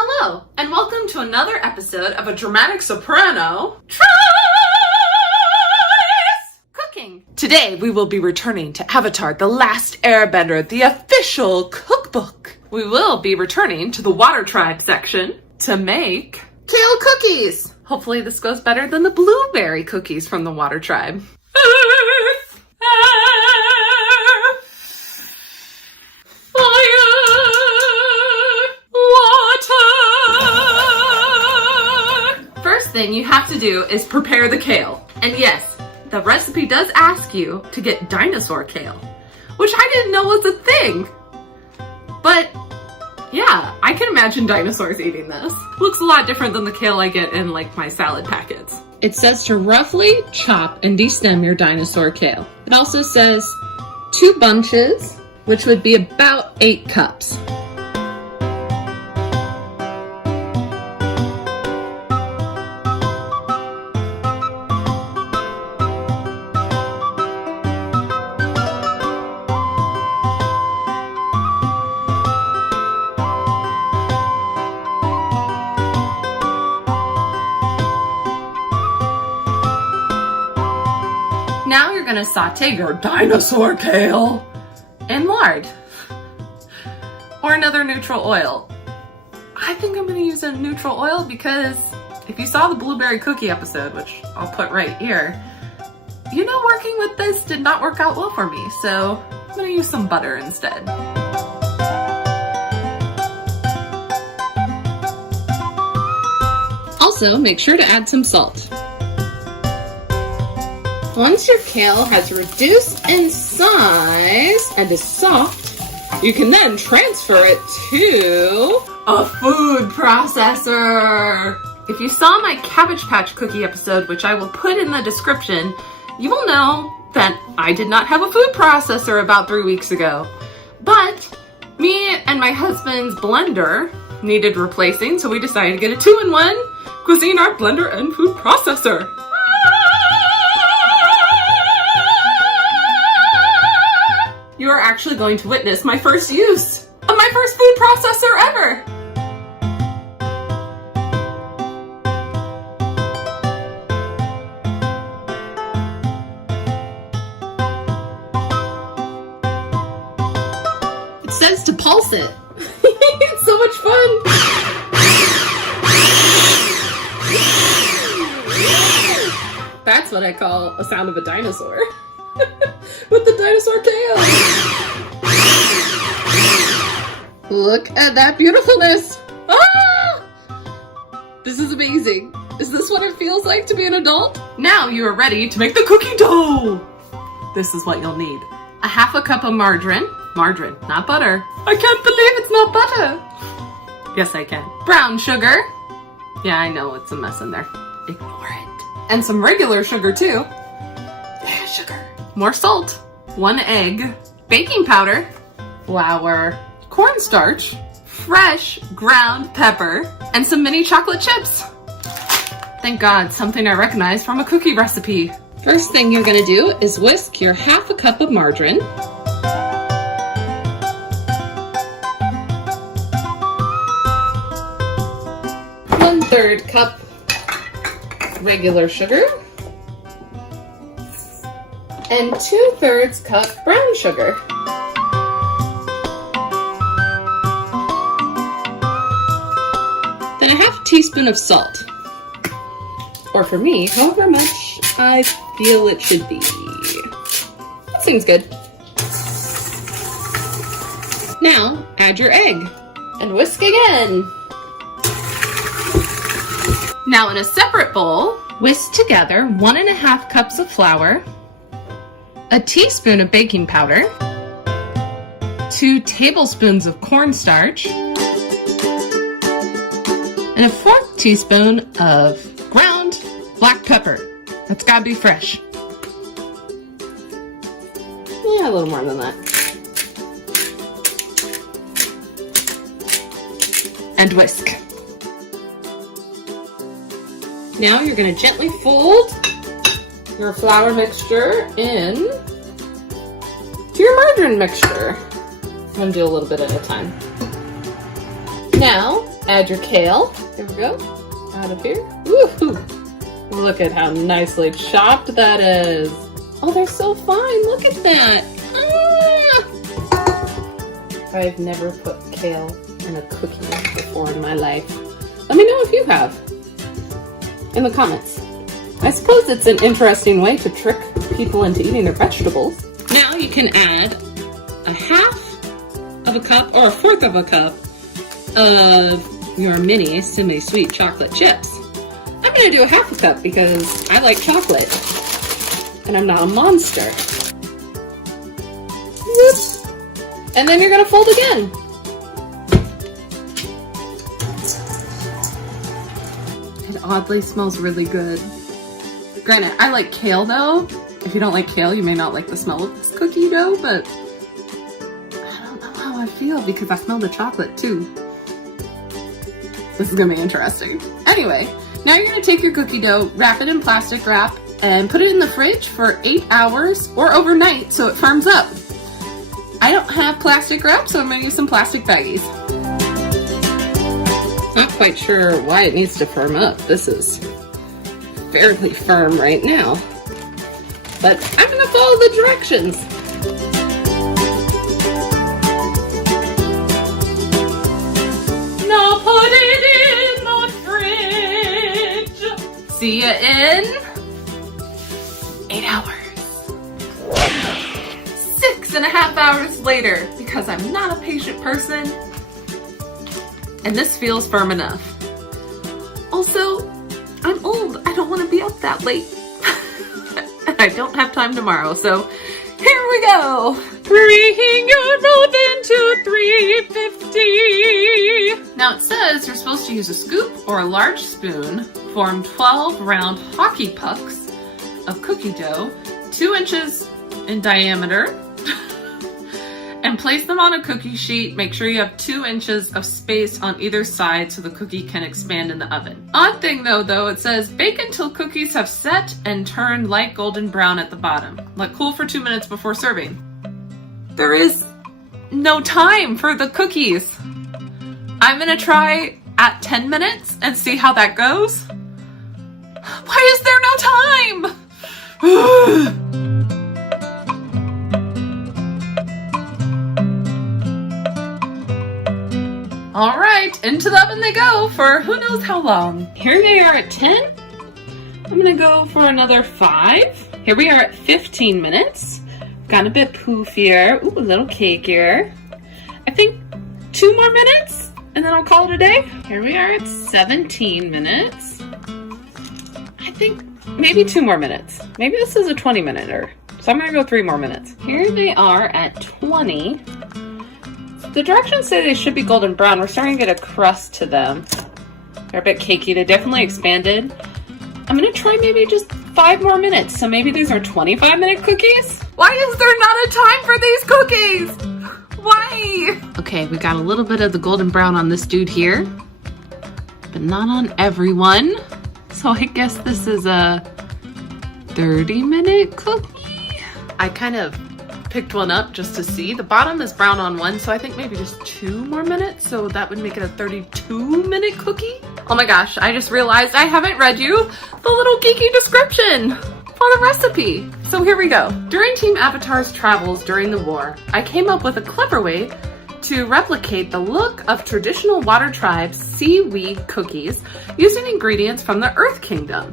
Hello, and welcome to another episode of a dramatic soprano tries cooking. Today we will be returning to Avatar The Last Airbender, the official cookbook. We will be returning to the Water Tribe section to make Kale Cookies. Hopefully this goes better than the blueberry cookies from the Water Tribe. Earth, air, fire, water. First thing you have to do is prepare the kale. And yes, the recipe does ask you to get dinosaur kale, which I didn't know was a thing. But yeah, I can imagine dinosaurs eating this. Looks a lot different than the kale I get in like my salad packets. It says to roughly chop and destem your dinosaur kale. It also says 2 bunches, which would be about 8 cups. Now you're gonna saute your dinosaur kale in lard or another neutral oil. I think I'm gonna use a neutral oil because if you saw the blueberry cookie episode, which I'll put right here, you know working with this did not work out well for me, so I'm gonna use some butter instead. Also, make sure to add some salt. Once your kale has reduced in size and is soft, you can then transfer it to a food processor. If you saw my Cabbage Patch cookie episode, which I will put in the description, you will know that I did not have a food processor about 3 weeks ago. But me and my husband's blender needed replacing, so we decided to get a 2-in-1 Cuisinart blender and food processor. You are actually going to witness my first use of my first food processor ever. It says to pulse it. It's so much fun. That's what I call a sound of a dinosaur. With the dinosaur kale. Look at that beautifulness. Ah! This is amazing. Is this what it feels like to be an adult? Now you are ready to make the cookie dough. This is what you'll need. A 1/2 cup of margarine. Margarine, not butter. I can't believe it's not butter. Yes, I can. Brown sugar. Yeah, I know it's a mess in there. Ignore it. And some regular sugar too. Yeah, sugar. More salt, 1 egg, baking powder, flour, cornstarch, fresh ground pepper, and some mini chocolate chips. Thank God, something I recognize from a cookie recipe. First thing you're gonna do is whisk your 1/2 cup of margarine. One-third cup regular sugar. And 2/3 cup brown sugar. Then a 1/2 teaspoon of salt. Or for me, however much I feel it should be. That seems good. Now, add your egg. And whisk again. Now in a separate bowl, whisk together 1.5 cups of flour, a teaspoon of baking powder, 2 tablespoons of cornstarch, and a 1/4 teaspoon of ground black pepper. That's gotta be fresh. Yeah, a little more than that. And whisk. Now you're gonna gently fold your flour mixture in to your margarine mixture. I'm gonna do a little bit at a time. Now, Add your kale. Here we go. Out of here. Woohoo! Look at how nicely chopped that is. Oh, they're so fine. Look at that. Ah! I've never put kale in a cookie before in my life. Let me know if you have in the comments. I suppose it's an interesting way to trick people into eating their vegetables. Now you can add a half of a cup or a fourth of a cup of your mini semi-sweet chocolate chips. I'm gonna do a half a cup because I like chocolate and I'm not a monster. Whoop. And then you're gonna fold again. It oddly smells really good. Granted, I like kale though. If you don't like kale, you may not like the smell of this cookie dough, but I don't know how I feel because I smell the chocolate too. This is gonna be interesting. Anyway, now you're gonna take your cookie dough, wrap it in plastic wrap, and put it in the fridge for 8 hours or overnight so it firms up. I don't have plastic wrap, so I'm gonna use some plastic baggies. Not quite sure why it needs to firm up. This is fairly firm right now, but I'm gonna follow the directions. Now put it in the fridge. See ya in 8 hours. 6.5 hours later, because I'm not a patient person, and this feels firm enough. Also, I'm old. I don't want to be up that late. And I don't have time tomorrow, so here we go. Bringing your oven to 350. Now it says you're supposed to use a scoop or a large spoon, form 12 round hockey pucks of cookie dough, 2 inches in diameter, and place them on a cookie sheet. Make sure you have 2 inches of space on either side so the cookie can expand in the oven. Odd thing though, it says bake until cookies have set and turned light golden brown at the bottom. Let cool for 2 minutes before serving. There is no time for the cookies. I'm gonna try at 10 minutes and see how that goes. Why is there no time? All right, into the oven they go for who knows how long. Here they are at 10. I'm gonna go for another 5. Here we are at 15 minutes. Got a bit poofier. Ooh, a little cakier. I think 2 more minutes and then I'll call it a day. Here we are at 17 minutes. I think maybe 2 more minutes. Maybe this is a 20-minute-er. So I'm gonna go 3 more minutes. Here they are at 20. The directions say they should be golden brown. We're starting to get a crust to them. They're a bit cakey. They definitely expanded. I'm gonna try maybe just 5 more minutes. So maybe these are 25-minute cookies? Why is there not a time for these cookies? Why? Okay, we got a little bit of the golden brown on this dude here, but not on everyone. So I guess this is a 30-minute cookie? I kind of picked one up just to see. The bottom is brown on one, so I think maybe just 2 more minutes. So that would make it a 32-minute cookie. Oh my gosh, I just realized I haven't read you the little geeky description for the recipe. So here we go. During Team Avatar's travels during the war, I came up with a clever way to replicate the look of traditional water tribes seaweed cookies using ingredients from the Earth Kingdom.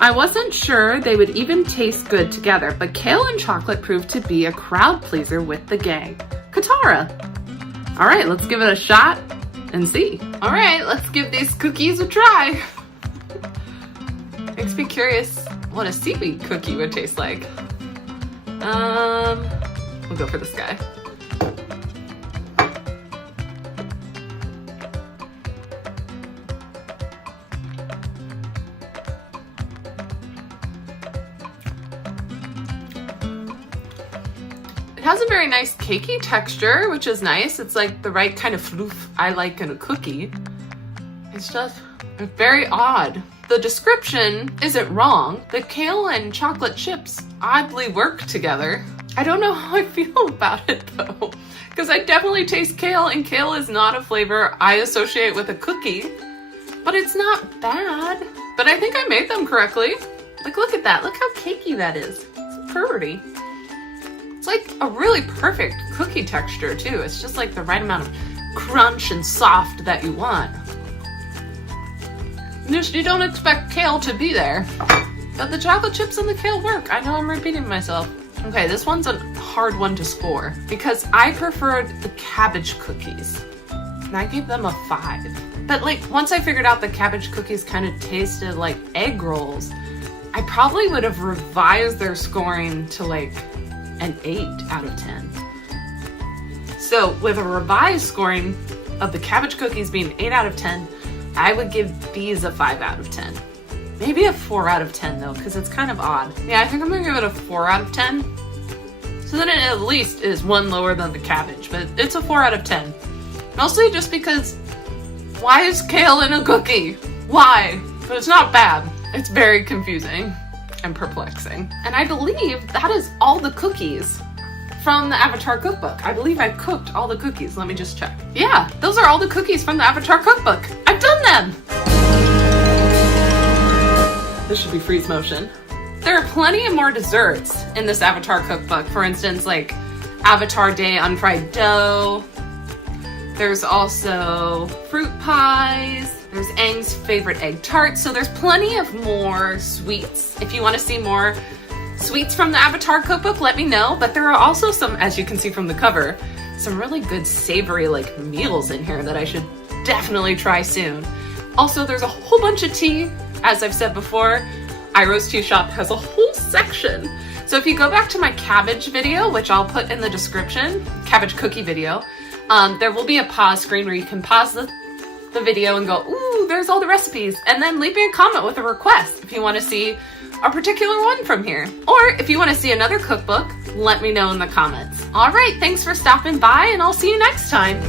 I wasn't sure they would even taste good together, but kale and chocolate proved to be a crowd pleaser with the gang. Katara! All right, let's give it a shot and see. All right, let's give these cookies a try. Makes me curious what a seaweed cookie would taste like. We'll go for this guy. It has a very nice cakey texture, which is nice. It's like the right kind of floof I like in a cookie. It's just very odd. The description isn't wrong. The kale and chocolate chips oddly work together. I don't know how I feel about it though, because I definitely taste kale, and kale is not a flavor I associate with a cookie, but it's not bad. But I think I made them correctly. Like, look at that. Look how cakey that is. It's pretty. It's like a really perfect cookie texture too. It's just like the right amount of crunch and soft that you want. Just, you don't expect kale to be there, but the chocolate chips and the kale work. I know I'm repeating myself. Okay, this one's a hard one to score because I preferred the cabbage cookies, and I gave them a 5. But like, once I figured out the cabbage cookies kind of tasted like egg rolls, I probably would have revised their scoring to like an 8 out of 10. So with a revised scoring of the cabbage cookies being 8 out of 10, I would give these a 5 out of 10. Maybe a 4 out of 10 though, because it's kind of odd. Yeah, I think I'm gonna give it a 4 out of 10. So then it at least is one lower than the cabbage, but it's a 4 out of 10. Mostly just because, why is kale in a cookie? Why? But it's not bad. It's very confusing and perplexing. And I believe that is all the cookies from the Avatar Cookbook. I believe I cooked all the cookies. Let me just check. Yeah, those are all the cookies from the Avatar Cookbook. I've done them! This should be freeze motion. There are plenty of more desserts in this Avatar Cookbook. For instance, like Avatar Day unfried dough. There's also fruit pies. There's Aang's favorite egg tart. So there's plenty of more sweets. If you want to see more sweets from the Avatar Cookbook, let me know. But there are also some, as you can see from the cover, some really good savory like meals in here that I should definitely try soon. Also, there's a whole bunch of tea. As I've said before, Iroh's Tea Shop has a whole section. So if you go back to my cabbage video, which I'll put in the description, cabbage cookie video, there will be a pause screen where you can pause the video and go, ooh, there's all the recipes, and then leave me a comment with a request if you want to see a particular one from here. Or if you want to see another cookbook, let me know in the comments. All right, thanks for stopping by, and I'll see you next time.